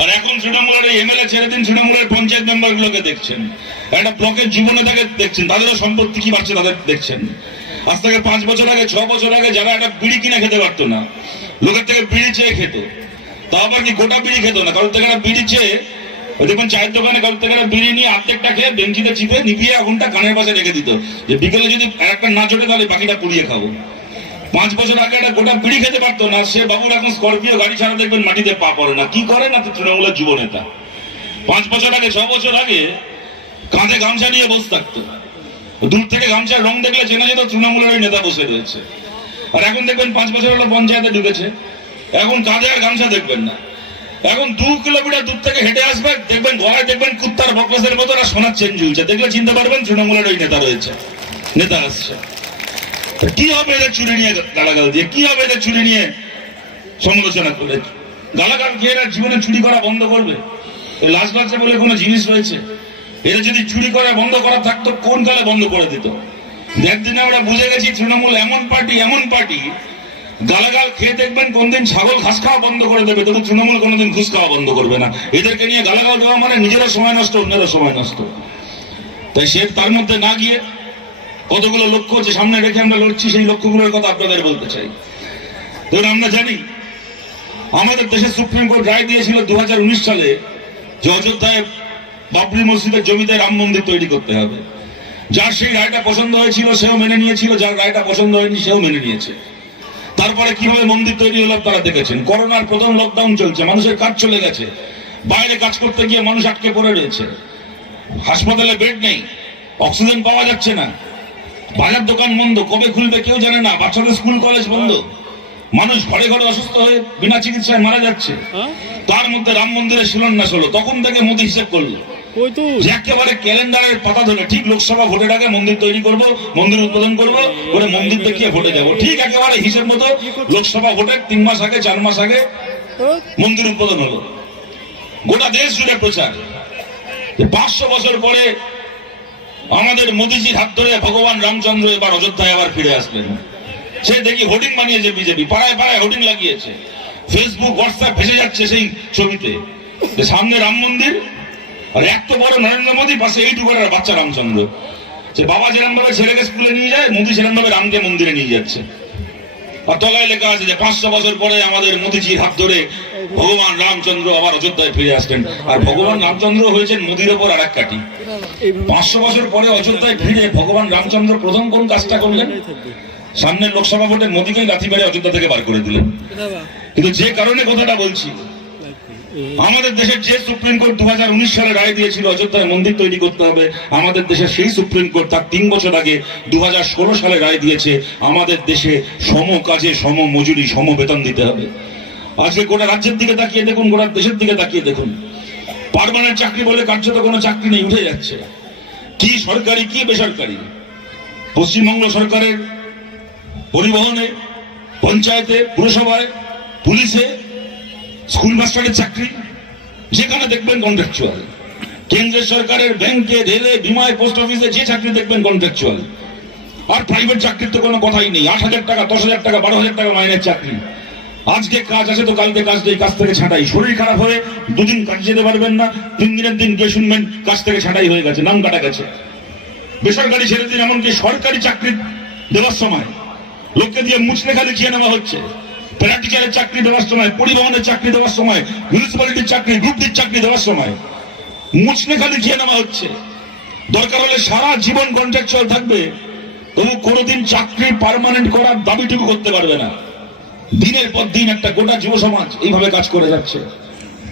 আর এখন তৃণমূলের এমএলএ ছেড়ে দিন তৃণমূলের পঞ্চায়েত মেম্বার গুলোকে দেখছেন। একটা ব্লকের জীবনে তাকে দেখছেন, তাদেরও সম্পত্তি কি বাড়ছে তাদের দেখছেন। আজ থেকে পাঁচ বছর আগে, ছ বছর আগে যারা একটা বিড়ি কিনে খেতে পারতো না, লোকের থেকে বিড়ি চেয়ে খেত। তা আবার কি গোটা বিড়ি খেত না? কারোর থেকে একটা বিড়ি চেয়ে ওই দেখবেন চায়ের দোকানে কারোর থেকে একটা বিড়ি নিয়ে আর্ধেকটা খেয়ে বেঞ্চিতে চিপে নিপিয়ে আগুনটা কানের পাশে রেখে দিত। যে বিকেলে যদি একটা না চটে তাহলে বাকিটা পুড়িয়ে খাব। পাঁচ বছর আগে একটা গোটা বিড়ি খেতে পারতো না, সে বাবুর এখন স্করপিও গাড়ি ছাড়া দেখবেন মাটিতে পা পড়ে না। কি করে না তৃণমূলের যুব নেতা? পাঁচ বছর আগে, ছ বছর আগে কাঁধে গামছা নিয়ে বসে থাকতো। দূর থেকে গামছার রং দেখলে চেনা যেত তৃণমূলের ওই নেতা বসে রয়েছে। আর এখন দেখবেন পাঁচ বছর হলো পঞ্চায়েতে ঢুকেছে। এখন কাঁধে আর গামছা দেখবেন না। এখন দু কিলোমিটার দূর থেকে হেঁটে আসবে, দেখবেন গলায় দেখবেন কুত্তার বকবাসের মতো আর সোনার চেন ঝুলছে। দেখলে চিনতে পারবেন তৃণমূলের ওই নেতা রয়েছে, নেতা আসছে। কি হবে এদের চুরি নিয়ে গালাগাল দিয়ে? কি হবে এদের চুরি নিয়ে সমালোচনা করে? গালাগাল খেয়ে এরা জীবনে চুরি করা বন্ধ করবে? লাশ বাচ্চা বলে কোনো জিনিস রয়েছে? এরা যদি চুরি করা বন্ধ করা থাকতো, কোন কালে বন্ধ করে দিত? একদিনে আমরা বুঝে গেছি, তৃণমূল এমন পার্টি এমন পার্টি, গালাগাল খেয়ে দেখবেন কোনদিন ছাগল ঘাস খাওয়া বন্ধ করে দেবে, তবু তৃণমূল কোনোদিন ঘুষ খাওয়া বন্ধ করবে না। এদেরকে নিয়ে গালাগাল দেওয়া মানে নিজেরা সময় নষ্ট অন্যেরা সময় নষ্ট। তাই সে তার মধ্যে না গিয়ে কতগুলো লক্ষ্য যে সামনে রেখে আমরা লড়ছি, সেই লক্ষ্যগুলোর কথা আপনাদের বলতে চাই। ধরুন আমরা জানি, আমাদের দেশের সুপ্রিম কোর্ট রায় দিয়েছিল দু হাজার উনিশ সালে যে অযোধ্যায় বাবরি মসজিদের জমিতে রাম মন্দির তৈরি করতে হবে। যার সেই রায়টা পছন্দ হয়েছিল, সেও মেনে নিয়েছিল, যার রায়টা পছন্দ হয়নি, সেও মেনে নিয়েছে। তারপরে কীভাবে মন্দির তৈরি হলো তারা দেখেছেন। করোনার প্রথম লকডাউন চলছে, মানুষের কাজ চলে গেছে। বাইরে কাজ করতে গিয়ে মানুষ আটকে পড়ে রয়েছে। হাসপাতালে বেড নেই, অক্সিজেন পাওয়া যাচ্ছে না। বাজার দোকান বন্ধ কবে খুলবে কেউ জানে না বাচ্চাদের স্কুল কলেজ বন্ধ। মানুষ ঘরে ঘরে অসুস্থ হয়ে বিনা চিকিৎসায় মারা যাচ্ছে। হ্যাঁ? তার মধ্যে রাম মন্দিরের শিলান্যাস হলো তখন থেকে মোদী হিসেব করল। একেবারে ক্যালেন্ডারের পাতা ধরে ঠিক লোকসভা ভোটের আগে মন্দির তৈরি করব মন্দির উদ্বোধন করব করে মন্দির দেখিয়ে ভোটে যাব। ঠিক একেবারে হিসেব মতো লোকসভা ভোটের তিন মাস আগে চার মাস আগে হ্যাঁ? মন্দির উদ্বোধন হলো। গোটা দেশ জুড়ে প্রচার। পাঁচশো বছর পরে আমাদের মোদীজির হাত ধরে ভগবান রামচন্দ্র এবার অযোধ্যায় আবার ফিরে আসলেন সে দেখি হোর্ডিং বানিয়েছে বিজেপি, পাড়ায় পাড়ায় হোর্ডিং লাগিয়েছে। ফেসবুক হোয়াটসঅ্যাপ ভেসে যাচ্ছে সেই ছবিতে। সামনে রাম মন্দির, আর এত বড় নরেন্দ্র মোদী পাশে এইটুকু বাচ্চা রামচন্দ্র। সে বাবা যেরকম ভাবে ছেলেকে স্কুলে নিয়ে যায়, মোদী সেরকম ভাবে রামকে মন্দিরে নিয়ে যাচ্ছে। আর তলায় লেখা আছে যে পাঁচশো বছর পরে আমাদের মোদীজির হাত ধরে ভগবান রামচন্দ্র আবার অযোধ্যায় ফিরে আসবেন আর ভগবান রামচন্দ্র হয়েছেন মোদীর ওপর আর এক কাটি পাঁচশো বছর পরে অযোধ্যায় ফিরে ভগবান রামচন্দ্র প্রথম কোন কাজটা করলেন? সামনের লোকসভা ভোটে মোদীকেই লাথি মেরে অযোধ্যা থেকে বার করে দিলেন। কিন্তু যে কারণে কথাটা বলছি আমাদের দেশের যে সুপ্রিম কোর্ট দু সালে রায় দিয়েছিল, অযোধ্যায় মন্দির তৈরি করতে হবে, আমাদের দেশের সেই সুপ্রিম কোর্ট তার তিন বছর আগে দু সালে রায় দিয়েছে, আমাদের দেশে সম কাজে, সম মজুরি, সম বেতন দিতে হবে। আজকে গোটা রাজ্যের দিকে তাকিয়ে দেখুন, গোটা দেশের দিকে তাকিয়ে দেখুন। পারমানেন্ট চাকরি বলে কার্যত কোনো চাকরি নেই, উঠে যাচ্ছে। কি সরকারি, কি বেসরকারি? পশ্চিমবঙ্গ সরকারের পরিবহনে, পঞ্চায়েতে, পুরসভায়, পুলিশে স্কুল মাস্টারের চাকরি, যেখানে দেখবেন কন্ট্রাকচুয়াল কেন্দ্রের সরকারের ব্যাংকে, রেলে, বিমায়, পোস্ট অফিসে যে চাকরি দেখবেন কন্ট্রাকচুয়াল আর প্রাইভেট চাকরির তো কোনো কথাই নেই। আট হাজার টাকা, দশ হাজার টাকা, বারো হাজার টাকা মাইনের চাকরি। আজকে কাজ আছে তো কালকে কাজ নেই, কাজ থেকে ছাঁটাই। শরীর খারাপ হয়ে দুদিন কাজ যেতে পারবেন না, তিন দিনের দিন গিয়ে শুনবেন কাজ থেকে ছাঁটাই হয়ে গেছে, নাম কাটা গেছে। বেসরকারি ছেড়ে দিন, এমনকি সরকারি চাকরি দেওয়ার সময়। লোককে দিয়ে মুচলেখা লিখিয়ে নেওয়া হচ্ছে। প্র্যাকটিক্যালের চাকরি দেওয়ার সময়, পরিবহনের চাকরি দেওয়ার সময় মিউনিসিপ্যালিটির চাকরি গ্রুপ ডির চাকরি দেওয়ার সময়। মুচলেখা লিখিয়ে নেওয়া হচ্ছে। দরকার হলে সারা জীবন কন্ট্রাকচুয়াল থাকবে। তবু কোনোদিন চাকরি পার্মানেন্ট করার দাবিটুকু করতে পারবে না। দিনের পর দিন একটা গোটা যুব সমাজ এইভাবে কাজ করে যাচ্ছে।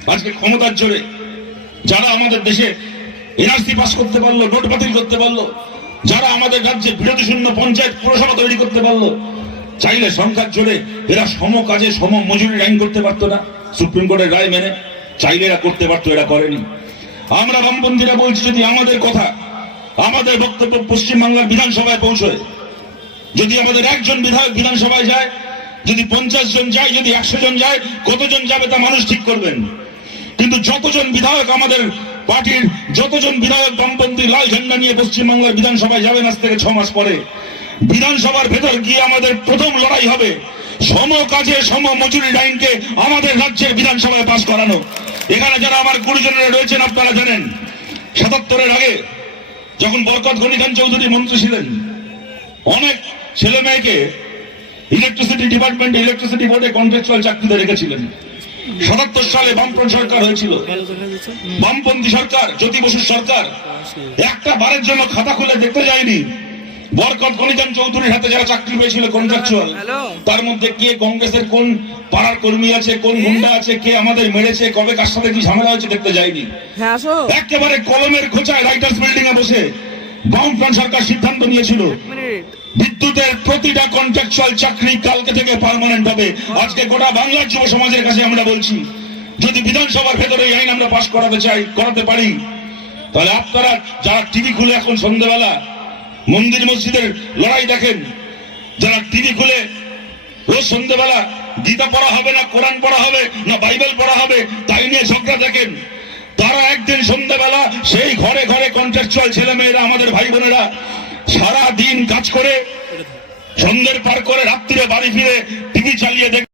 আজকে ক্ষমতার জোরে যারা আমাদের দেশে এনআরসি পাস করতে পারল, নোট বাতিল করতে পারল, যারা আমাদের রাজ্যে বিরোধী শূন্য পঞ্চায়েত পুরসভা তৈরি করতে পারল চাইলে সংখ্যার জোরে এরা সম কাজে, সম মজুরি আইন করতে পারতো না। সুপ্রিম কোর্টের রায় মেনে চাইলে এরা করতে পারতো, এরা করেনি। আমরা বামপন্থীরা বলছি, যদি আমাদের কথা, আমাদের বক্তব্য পশ্চিমবাংলার বিধানসভায় পৌঁছয়, যদি আমাদের একজন বিধায়ক বিধানসভায় যায়, যদি পঞ্চাশ জন যায়, যদি একশো জন যায়, কতজন যাবে তা মানুষ ঠিক করবেন। কিন্তু যতজন বিধায়ক আমাদের পার্টির, যতজন বিধায়ক বামপন্থী লাল ঝান্ডা নিয়ে পশ্চিমবাংলার বিধানসভায় যাবেন আজ থেকে ছ মাস পরে বিধানসভার ভেতর গিয়ে আমাদের প্রথম লড়াই হবে। সম কাজে সম মজুরি আইনকে আমাদের রাজ্যের বিধানসভায় পাশ করানো। এখানে যারা আমার গুরুজনেরা রয়েছেন, আপনারা জানেন, সাতাত্তরের আগে যখন বরকত গনি খান চৌধুরী মন্ত্রী ছিলেন, অনেক ছেলে মেয়েকে ইলেকট্রিসিটি ডিপার্টমেন্টে ইলেকট্রিসিটি বোর্ডে কন্ট্রাকচুয়াল চাকরিতে রেখেছিলেন। সাতাত্তর সালে বামফ্রন্ট সরকার হয়েছিল। বামপন্থী সরকার, জ্যোতি বসুর সরকার। একটা বারের জন্য খাতা খুলে দেখতে যায়নি। বরকত চৌধুরীর হাতে যারা চাকরি পেয়েছিল কন্ট্রাকচুয়াল তার মধ্যে কে কংগ্রেসের কোন পাড়ার কর্মী আছে কোন গুন্ডা আছে কে আমাদের মেরেছে কবে কার সাথে কি ঝামেলা হয়েছে দেখতে যায়নি হ্যাঁ একেবারে কলমের খোঁচায় রাইটার্স বিল্ডিং এ বসে বামফ্রন্ট সরকার সিদ্ধান্ত নিয়েছিল। বিদ্যুতের প্রতিটা কন্ট্রাকচুয়াল চাকরি কালকে থেকে পার্মানেন্ট হবে। আজকে গোটা বাংলার যুব সমাজের কাছে আমরা বলছি যদি বিধানসভার ভেতরে আইন আমরা পাশ করাতে চাই করাতে পারি তাহলে আপনারা যারা টিভি খুলে এখন সন্ধ্যেবেলা মন্দির মসজিদের লড়াই দেখেন। যারা টিভি খুলে রোজ সন্ধ্যেবেলা গীতা পড়া হবে না, কোরআন পড়া হবে না, বাইবেল পড়া হবে? তাই নিয়ে ঝগড়া দেখেন। তারা একদিন সন্ধ্যেবেলা সেই ঘরে ঘরে কন্ট্রাকচুয়াল ছেলে মেয়েরা আমাদের ভাই বোনেরা সারা দিন কাজ করে, সন্ধ্যের পার করে রাত্রিরে বাড়ি ফিরে টিভি চালিয়ে দেখ